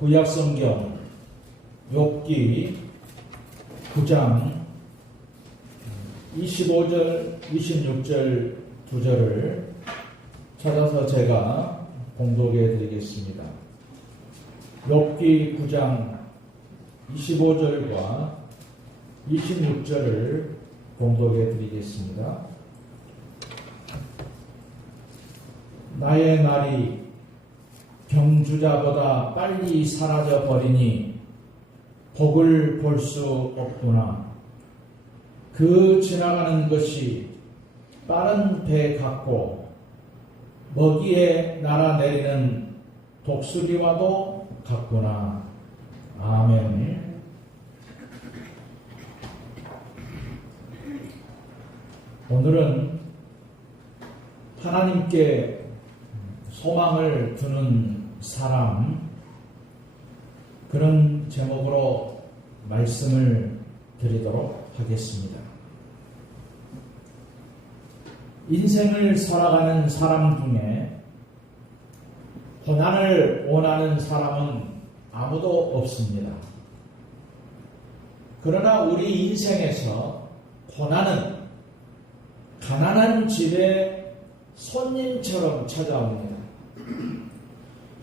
구약성경 욥기 9장 25절, 26절 두 절을 찾아서 제가 봉독해 드리겠습니다. 욥기 9장 25절과 26절을 봉독해 드리겠습니다. 나의 날이 경주자보다 빨리 사라져 버리니 복을 볼 수 없구나. 그 지나가는 것이 빠른 배 같고 먹이에 날아내리는 독수리와도 같구나. 아멘. 오늘은 하나님께 소망을 두는 사람, 그런 제목으로 말씀을 드리도록 하겠습니다. 인생을 살아가는 사람 중에 고난을 원하는 사람은 아무도 없습니다. 그러나 우리 인생에서 고난은 가난한 집에 손님처럼 찾아옵니다.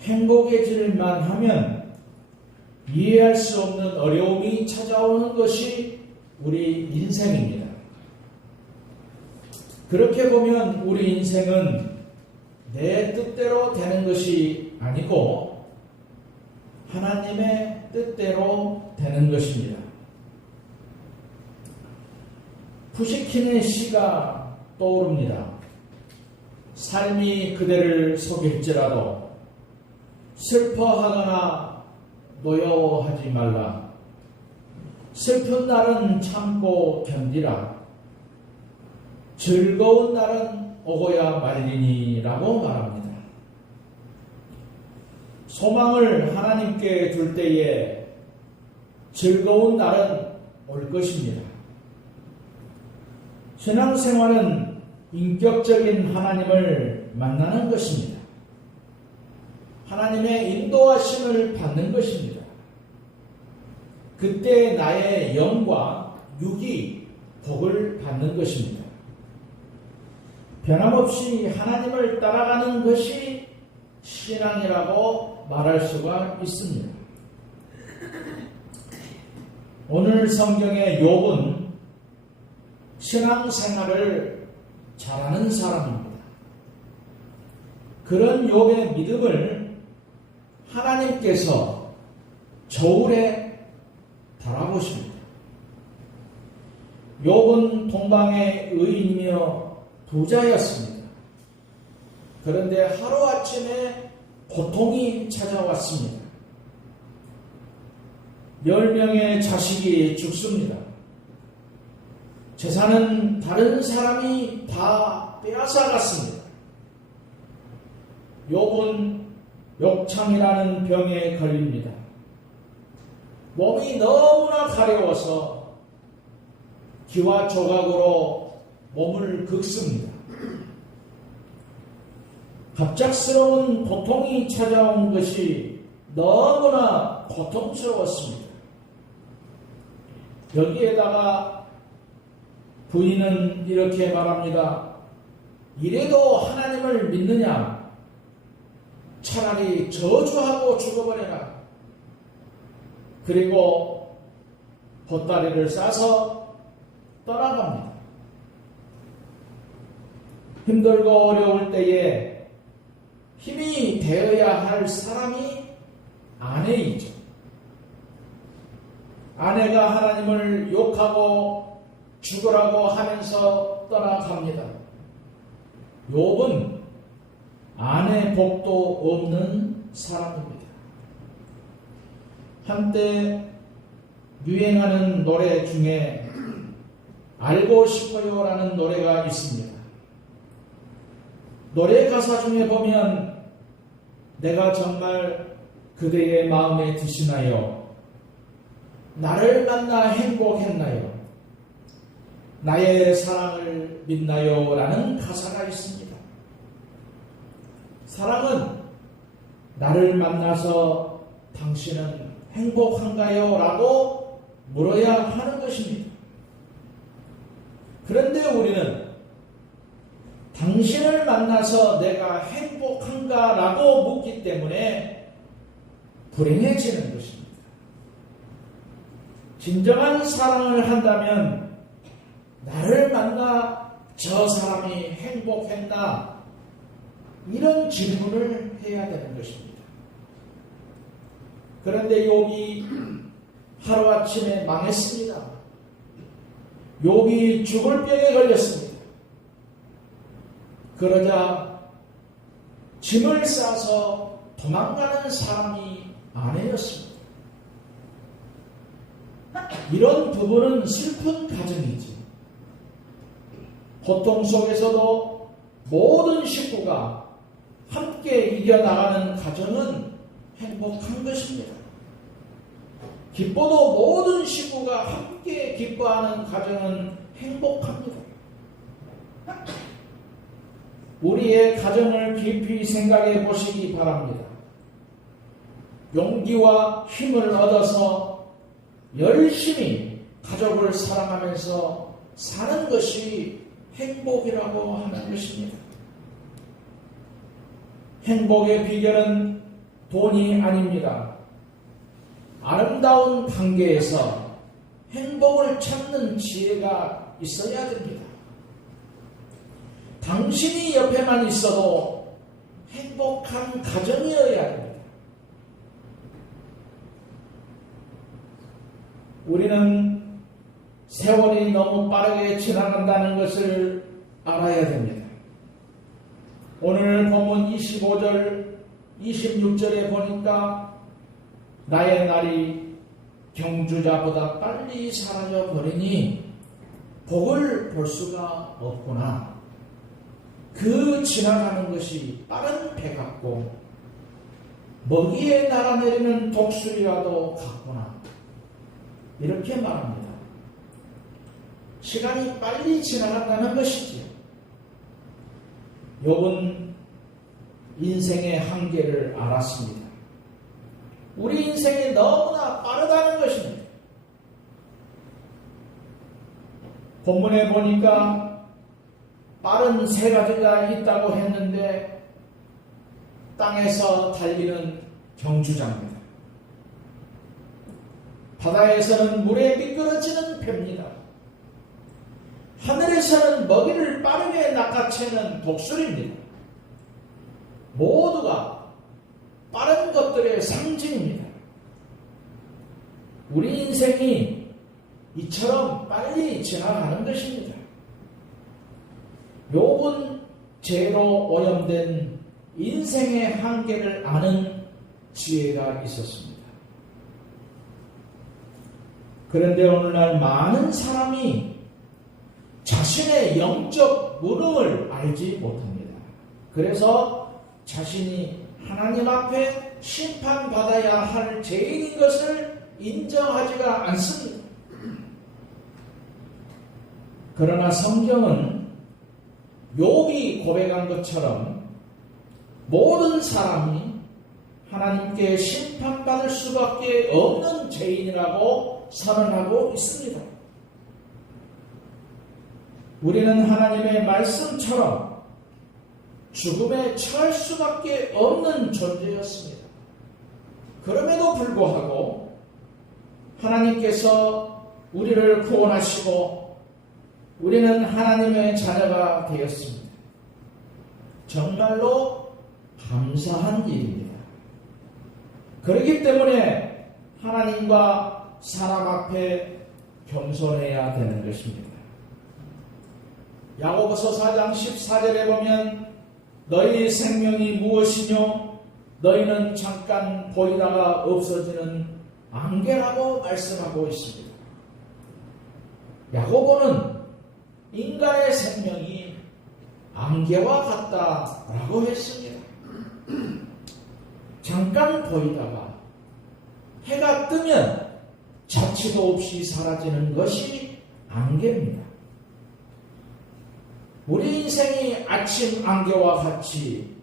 행복해질만 하면 이해할 수 없는 어려움이 찾아오는 것이 우리 인생입니다. 그렇게 보면 우리 인생은 내 뜻대로 되는 것이 아니고 하나님의 뜻대로 되는 것입니다. 푸시킨의 시가 떠오릅니다. 삶이 그대를 속일지라도 슬퍼하거나 노여워하지 말라. 슬픈 날은 참고 견디라. 즐거운 날은 오고야 말리니라고 말합니다. 소망을 하나님께 둘 때에 즐거운 날은 올 것입니다. 신앙생활은 인격적인 하나님을 만나는 것입니다. 하나님의 인도하심을 받는 것입니다. 그때 나의 영과 육이 복을 받는 것입니다. 변함없이 하나님을 따라가는 것이 신앙이라고 말할 수가 있습니다. 오늘 성경의 욥은 신앙생활을 잘하는 사람입니다. 그런 욥의 믿음을 하나님께서 저울에 달아보십니다. 욥은 동방의 의인이며 부자였습니다. 그런데 하루아침에 고통이 찾아왔습니다. 10명의 자식이 죽습니다. 재산은 다른 사람이 다 빼앗아갔습니다. 욥은 욕창이라는 병에 걸립니다. 몸이 너무나 가려워서 기와 조각으로 몸을 긁습니다. 갑작스러운 고통이 찾아온 것이 너무나 고통스러웠습니다. 여기에다가 부인은 이렇게 말합니다. 이래도 하나님을 믿느냐? 차라리 저주하고 죽어버려라. 그리고 보따리를 싸서 떠나갑니다. 힘들고 어려울 때에 힘이 되어야 할 사람이 아내이죠. 아내가 하나님을 욕하고 죽으라고 하면서 떠나갑니다. 욥은 아내 복도 없는 사람입니다. 한때 유행하는 노래 중에 알고 싶어요라는 노래가 있습니다. 노래 가사 중에 보면 내가 정말 그대의 마음에 드시나요? 나를 만나 행복했나요? 나의 사랑을 믿나요? 라는 가사가 있습니다. 사랑은 나를 만나서 당신은 행복한가요? 라고 물어야 하는 것입니다. 그런데 우리는 당신을 만나서 내가 행복한가? 라고 묻기 때문에 불행해지는 것입니다. 진정한 사랑을 한다면 나를 만나 저 사람이 행복했나? 이런 질문을 해야 되는 것입니다. 그런데 욥이 하루아침에 망했습니다. 욥이 죽을 병에 걸렸습니다. 그러자 짐을 싸서 도망가는 사람이 아내였습니다. 이런 부부는 슬픈 가정이지. 고통 속에서도 모든 식구가 함께 이겨나가는 가정은 행복한 것입니다. 기뻐도 모든 식구가 함께 기뻐하는 가정은 행복합니다. 우리의 가정을 깊이 생각해 보시기 바랍니다. 용기와 힘을 얻어서 열심히 가족을 사랑하면서 사는 것이 행복이라고 하는 것입니다. 행복의 비결은 돈이 아닙니다. 아름다운 관계에서 행복을 찾는 지혜가 있어야 됩니다. 당신이 옆에만 있어도 행복한 가정이어야 됩니다. 우리는 세월이 너무 빠르게 지나간다는 것을 알아야 됩니다. 오늘 본문 25절, 26절에 보니까 나의 날이 경주자보다 빨리 사라져 버리니 복을 볼 수가 없구나. 그 지나가는 것이 빠른 배 같고 먹이에 날아내리는 독수리라도 같구나. 이렇게 말합니다. 시간이 빨리 지나간다는 것이지요. 욥은 인생의 한계를 알았습니다. 우리 인생이 너무나 빠르다는 것입니다. 본문에 보니까 빠른 세 가지가 있다고 했는데 땅에서 달리는 경주자입니다. 바다에서는 물에 미끄러지는 배입니다. 하늘에서는 먹이를 빠르게 낚아채는 독수리입니다. 모두가 빠른 것들의 상징입니다. 우리 인생이 이처럼 빨리 지나가는 것입니다. 욥은 죄로 오염된 인생의 한계를 아는 지혜가 있었습니다. 그런데 오늘날 많은 사람이 자신의 영적 무능을 알지 못합니다. 그래서 자신이 하나님 앞에 심판받아야 할 죄인인 것을 인정하지가 않습니다. 그러나 성경은 욥이 고백한 것처럼 모든 사람이 하나님께 심판받을 수밖에 없는 죄인이라고 선언하고 있습니다. 우리는 하나님의 말씀처럼 죽음에 처할 수밖에 없는 존재였습니다. 그럼에도 불구하고 하나님께서 우리를 구원하시고 우리는 하나님의 자녀가 되었습니다. 정말로 감사한 일입니다. 그렇기 때문에 하나님과 사람 앞에 겸손해야 되는 것입니다. 야고보서 4장 14절에 보면 너희 생명이 무엇이뇨? 너희는 잠깐 보이다가 없어지는 안개라고 말씀하고 있습니다. 야고보는 인간의 생명이 안개와 같다라고 했습니다. 잠깐 보이다가 해가 뜨면 자취도 없이 사라지는 것이 안개입니다. 우리 인생이 아침 안개와 같이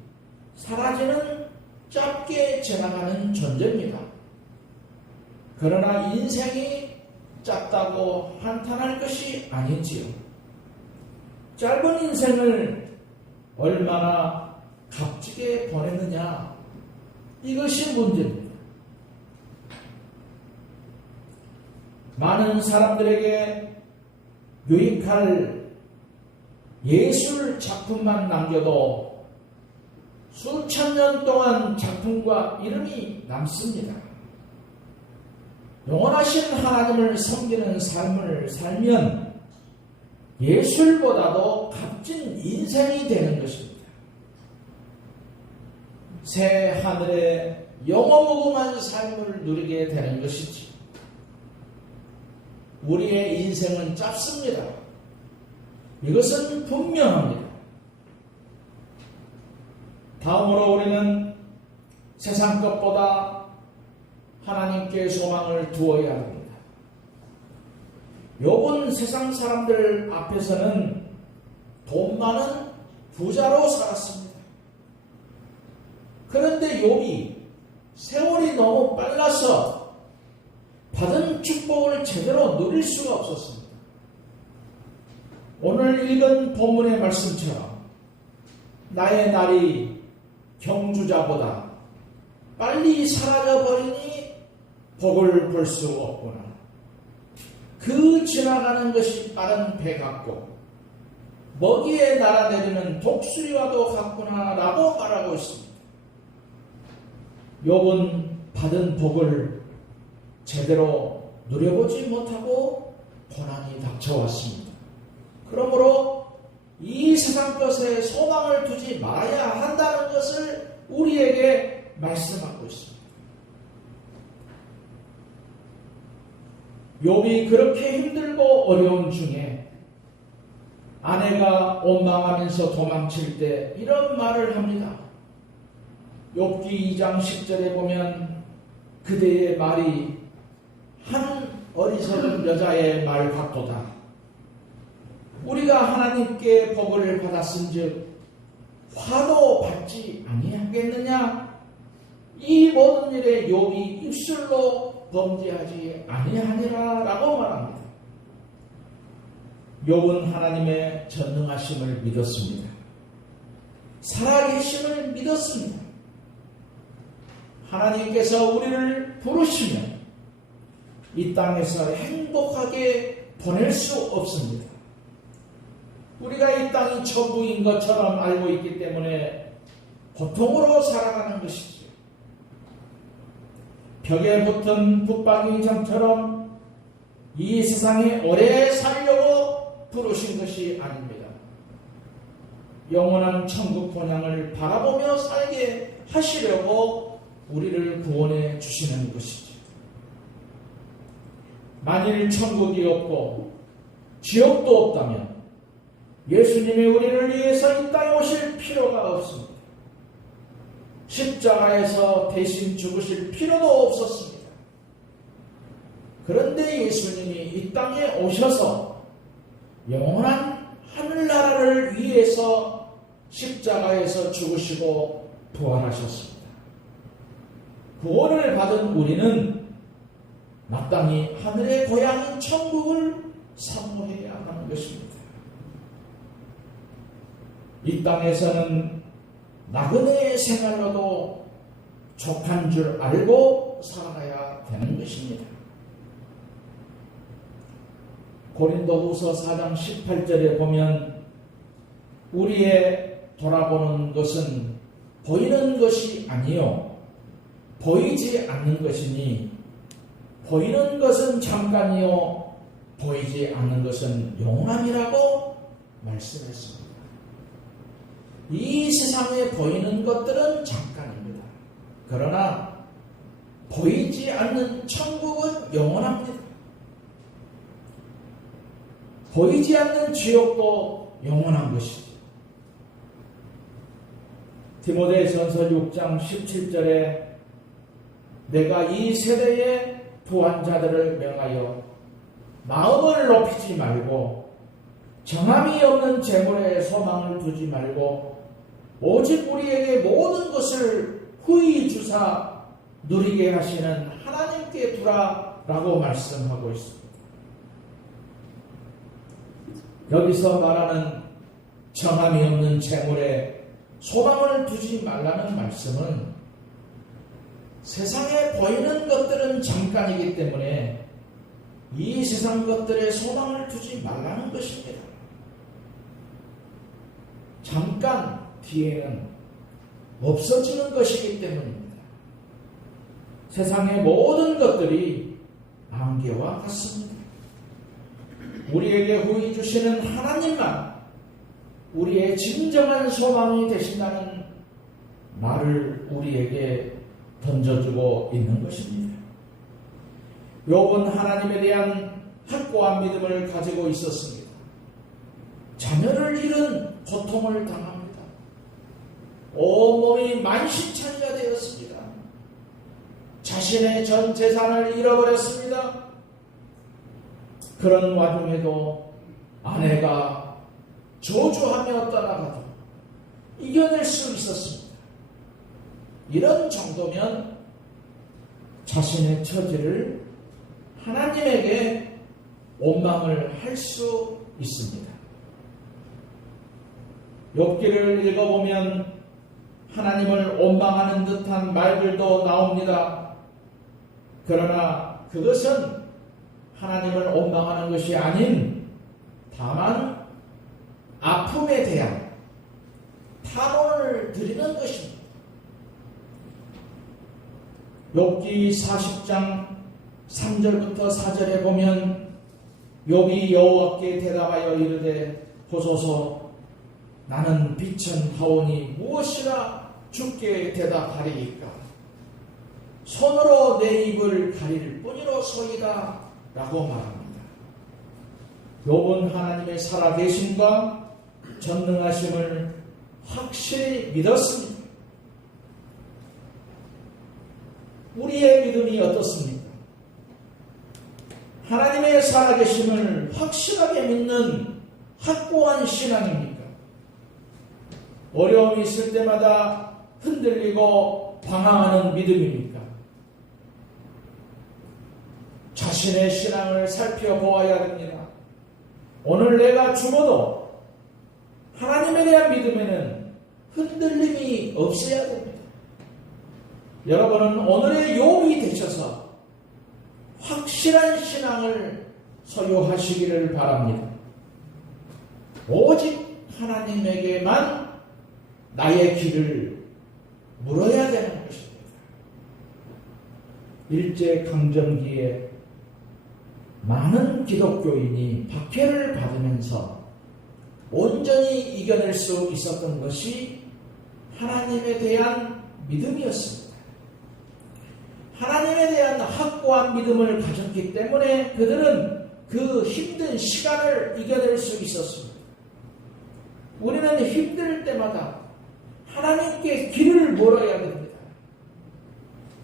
사라지는 짧게 지나가는 존재입니다. 그러나 인생이 짧다고 한탄할 것이 아니지요. 짧은 인생을 얼마나 값지게 보냈느냐, 이것이 문제입니다. 많은 사람들에게 유익할 예술 작품만 남겨도 수천 년 동안 작품과 이름이 남습니다. 영원하신 하나님을 섬기는 삶을 살면 예술보다도 값진 인생이 되는 것입니다. 새 하늘의 영원무궁한 삶을 누리게 되는 것이지. 우리의 인생은 짧습니다. 이것은 분명합니다. 다음으로 우리는 세상 것보다 하나님께 소망을 두어야 합니다. 욥은 세상 사람들 앞에서는 돈 많은 부자로 살았습니다. 그런데 욥이 세월이 너무 빨라서 받은 축복을 제대로 누릴 수가 없었습니다. 오늘 읽은 본문의 말씀처럼 나의 날이 경주자보다 빨리 사라져버리니 복을 볼 수 없구나. 그 지나가는 것이 빠른 배 같고 먹이에 날아내리는 독수리와도 같구나 라고 말하고 있습니다. 욥은 받은 복을 제대로 누려보지 못하고 고난이 닥쳐왔습니다. 그러므로 이 세상 것에 소망을 두지 말아야 한다는 것을 우리에게 말씀하고 있습니다. 욥이 그렇게 힘들고 어려운 중에 아내가 원망하면서 도망칠 때 이런 말을 합니다. 욥기 2장 10절에 보면 그대의 말이 한 어리석은 여자의 말 같도다. 우리가 하나님께 복을 받았은즉 화도 받지 아니하겠느냐? 이 모든 일에 욥이 입술로 범죄하지 아니하니라 라고 말합니다. 욥은 하나님의 전능하심을 믿었습니다. 살아계심을 믿었습니다. 하나님께서 우리를 부르시면 이 땅에서 행복하게 보낼 수 없습니다. 우리가 이 땅이 천국인 것처럼 알고 있기 때문에 고통으로 살아가는 것이지요. 벽에 붙은 붙박이장처럼 이 세상에 오래 살려고 부르신 것이 아닙니다. 영원한 천국 본향을 바라보며 살게 하시려고 우리를 구원해 주시는 것이죠. 만일 천국이 없고 지옥도 없다면 예수님이 우리를 위해서 이 땅에 오실 필요가 없습니다. 십자가에서 대신 죽으실 필요도 없었습니다. 그런데 예수님이 이 땅에 오셔서 영원한 하늘나라를 위해서 십자가에서 죽으시고 부활하셨습니다. 구원을 받은 우리는 마땅히 하늘의 고향인 천국을 사모해야 하는 것입니다. 이 땅에서는 나그네의 생활로도 족한 줄 알고 살아가야 되는 것입니다. 고린도후서 4장 18절에 보면 우리의 돌아보는 것은 보이는 것이 아니요 보이지 않는 것이니 보이는 것은 잠깐이요 보이지 않는 것은 영원함이라고 말씀했습니다. 이 세상에 보이는 것들은 잠깐입니다. 그러나 보이지 않는 천국은 영원합니다. 보이지 않는 지옥도 영원한 것이죠. 디모데전서 6장 17절에 내가 이 세대의 부한 자들을 명하여 마음을 높이지 말고 정함이 없는 재물에 소망을 두지 말고 오직 우리에게 모든 것을 후히 주사 누리게 하시는 하나님께 두라 라고 말씀하고 있습니다. 여기서 말하는 정함이 없는 재물에 소망을 두지 말라는 말씀은 세상에 보이는 것들은 잠깐이기 때문에 이 세상 것들에 소망을 두지 말라는 것입니다. 잠깐 뒤에는 없어지는 것이기 때문입니다. 세상의 모든 것들이 안개와 같습니다. 우리에게 후히 주시는 하나님만 우리의 진정한 소망이 되신다는 말을 우리에게 던져주고 있는 것입니다. 욥은 하나님에 대한 확고한 믿음을 가지고 있었습니다. 자녀를 잃은 고통을 당합니다. 온몸이 만신창이가 되었습니다. 자신의 전 재산을 잃어버렸습니다. 그런 와중에도 아내가 저주하며 떠나가도 이겨낼 수 있었습니다. 이런 정도면 자신의 처지를 하나님에게 원망을 할 수 있습니다. 욥기를 읽어보면 하나님을 원망하는 듯한 말들도 나옵니다. 그러나 그것은 하나님을 원망하는 것이 아닌 다만 아픔에 대한 탄원을 드리는 것입니다. 욥기 40장 3절부터 4절에 보면 욥이 여호와께 대답하여 이르되 보소서 나는 비천하오니 무엇이라 주께 대답하리이까 손으로 내 입을 가릴 뿐이로소이다 라고 말합니다. 욥은 하나님의 살아계심과 전능하심을 확실히 믿었습니다. 우리의 믿음이 어떻습니까? 하나님의 살아계심을 확실하게 믿는 확고한 신앙입니까? 어려움이 있을 때마다 흔들리고 방황하는 믿음입니까? 자신의 신앙을 살펴보아야 됩니다. 오늘 내가 죽어도 하나님에 대한 믿음에는 흔들림이 없어야 됩니다. 여러분은 오늘의 욥이 되셔서 확실한 신앙을 소유하시기를 바랍니다. 오직 하나님에게만 나의 길을 물어야 되는 것입니다. 일제강점기에 많은 기독교인이 박해를 받으면서 온전히 이겨낼 수 있었던 것이 하나님에 대한 믿음이었습니다. 하나님에 대한 확고한 믿음을 가졌기 때문에 그들은 그 힘든 시간을 이겨낼 수 있었습니다. 우리는 힘들 때마다 하나님께 길을 물어야 됩니다.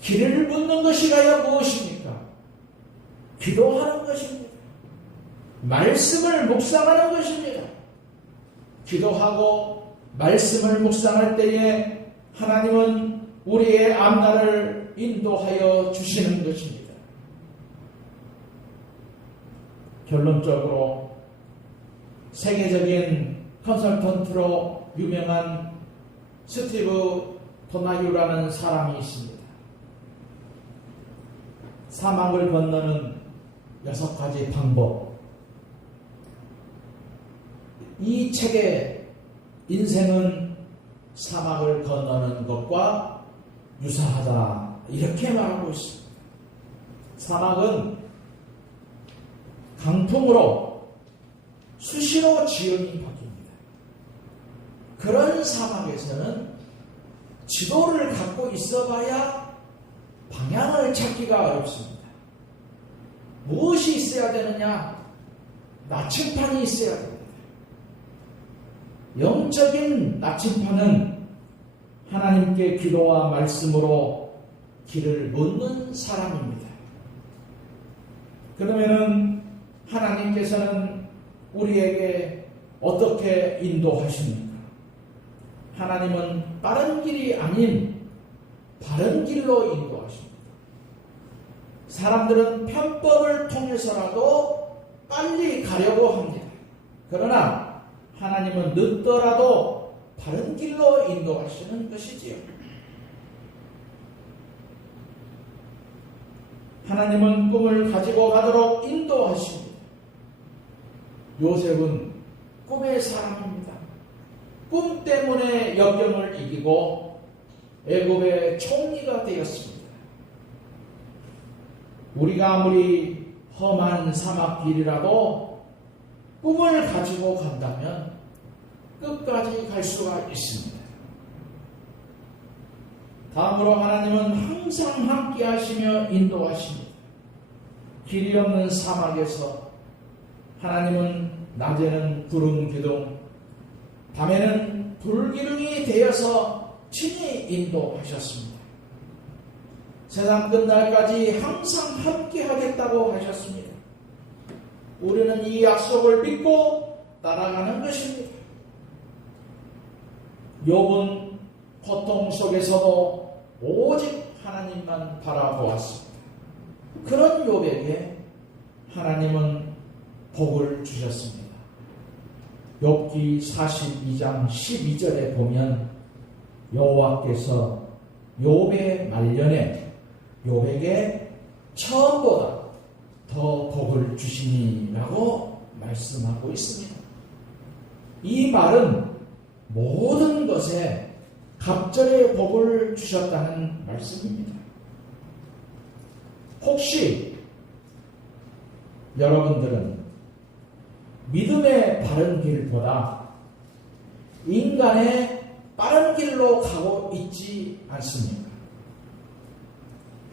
길을 묻는 것이 가야 무엇입니까? 기도하는 것입니다. 말씀을 묵상하는 것입니다. 기도하고 말씀을 묵상할 때에 하나님은 우리의 앞날을 인도하여 주시는 것입니다. 결론적으로 세계적인 컨설턴트로 유명한 스티브 도나유라는 사람이 있습니다. 사막을 건너는 6가지 방법. 이 책의 인생은 사막을 건너는 것과 유사하다. 이렇게 말하고 있습니다. 사막은 강풍으로 수시로 지형이 바뀝니다. 그런 사막에서는 지도를 갖고 있어봐야 방향을 찾기가 어렵습니다. 무엇이 있어야 되느냐? 나침판이 있어야 됩니다. 영적인 나침판은 하나님께 기도와 말씀으로 길을 묻는 사람입니다. 그러면은 하나님께서는 우리에게 어떻게 인도하십니까? 하나님은 빠른 길이 아닌 바른 길로 인도하십니다. 사람들은 편법을 통해서라도 빨리 가려고 합니다. 그러나 하나님은 늦더라도 바른 길로 인도하시는 것이지요. 하나님은 꿈을 가지고 가도록 인도하십니다. 요셉은 꿈의 사람입니다. 꿈 때문에 역경을 이기고 애굽의 총리가 되었습니다. 우리가 아무리 험한 사막길이라도 꿈을 가지고 간다면 끝까지 갈 수가 있습니다. 다음으로 하나님은 항상 함께 하시며 인도하십니다. 길이 없는 사막에서 하나님은 낮에는 구름 기둥, 밤에는 불기둥이 되어서 친히 인도하셨습니다. 세상 끝날까지 항상 함께 하겠다고 하셨습니다. 우리는 이 약속을 믿고 따라가는 것입니다. 욥은 고통 속에서도 오직 하나님만 바라보았습니다. 그런 욥에게 하나님은 복을 주셨습니다. 욥기 42장 12절에 보면 여호와께서 욥의 말년에 욥에게 처음보다 더 복을 주시니라고 말씀하고 있습니다. 이 말은 모든 것에 갑절의 복을 주셨다는 말씀입니다. 혹시 여러분들은 믿음의 바른 길보다 인간의 빠른 길로 가고 있지 않습니까?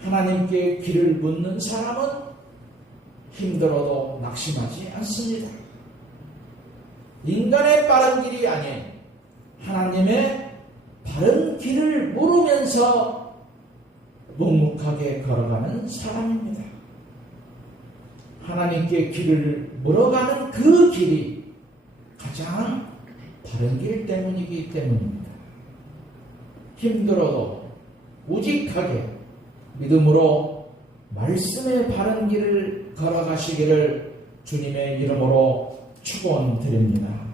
하나님께 길을 묻는 사람은 힘들어도 낙심하지 않습니다. 인간의 빠른 길이 아닌 하나님의 바른 길을 물으면서 묵묵하게 걸어가는 사람입니다. 하나님께 길을 물어가는 그 길이 가장 바른 길 때문이기 때문입니다. 힘들어도 우직하게 믿음으로 말씀의 바른 길을 걸어가시기를 주님의 이름으로 축원드립니다.